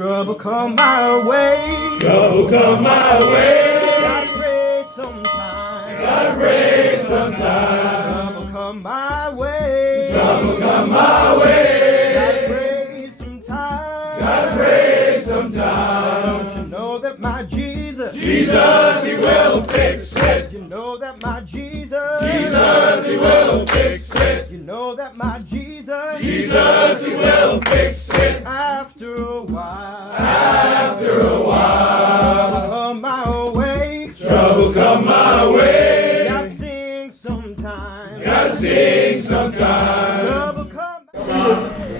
Trouble come my way. Trouble come my way. Gotta pray sometime. Gotta pray sometime. Trouble come my way. Trouble come my way. Gotta pray sometime. Gotta pray sometime. Don't you know that my Jesus, Jesus, He will fix it. you know that my Jesus, Jesus, He will fix it. you know that my Jesus, Jesus, He will fix it. after a while, After a while, trouble come my way. trouble come my way. Gotta sing sometime. Gotta sing sometime. Trouble come.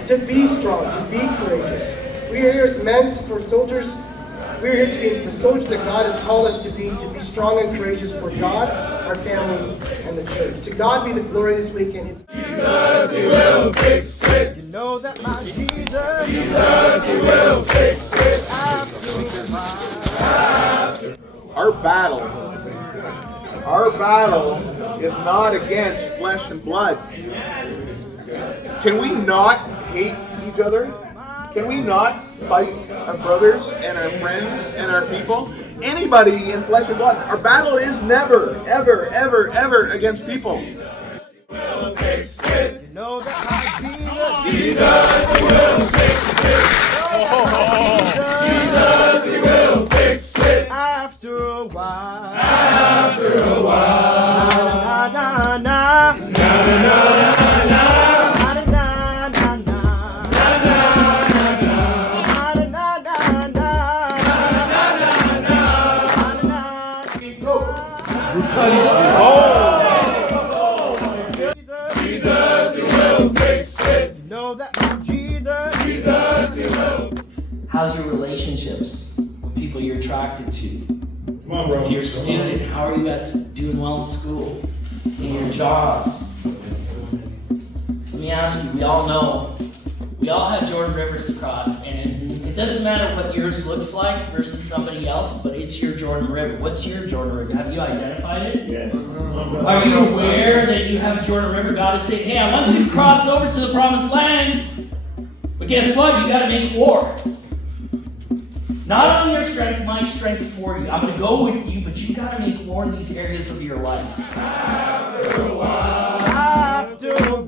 To be strong, to be courageous. We are here as men for soldiers. We are here to be the soldiers that God has called us to be strong and courageous for God, our families, and the church. To God be the glory this weekend. It's Jesus, He will fix it. You know that my Jesus, Jesus, He will fix it. after a while. Our battle is not against flesh and blood. Can we not hate each other? Can we not fight our brothers and our friends and our people? Anybody in flesh and blood. Our battle is never, ever, ever, ever against people. Will fix it. You know that my Jesus, Jesus, He will fix it. Jesus, He will fix it. after a while. After a while. Na na na. Na na na na. Jesus, He will fix it. You know that my Jesus, Jesus, He will. How's your relationships with people you're attracted to? Come on, bro. If you're a student, how are you guys doing well in school? In your jobs? Let me ask you, we all know, we all have Jordan Rivers to cross, and it doesn't matter what yours looks like versus somebody else, but it's your Jordan River. What's your Jordan River? Have you identified it? Yes. Are you aware that you have Jordan River? God is saying, hey, I want you to cross over to the promised land. But guess what? You got to make war. Not on your strength, my strength for you. I'm going to go with you, but you got to make war in these areas of your life. After a while. after a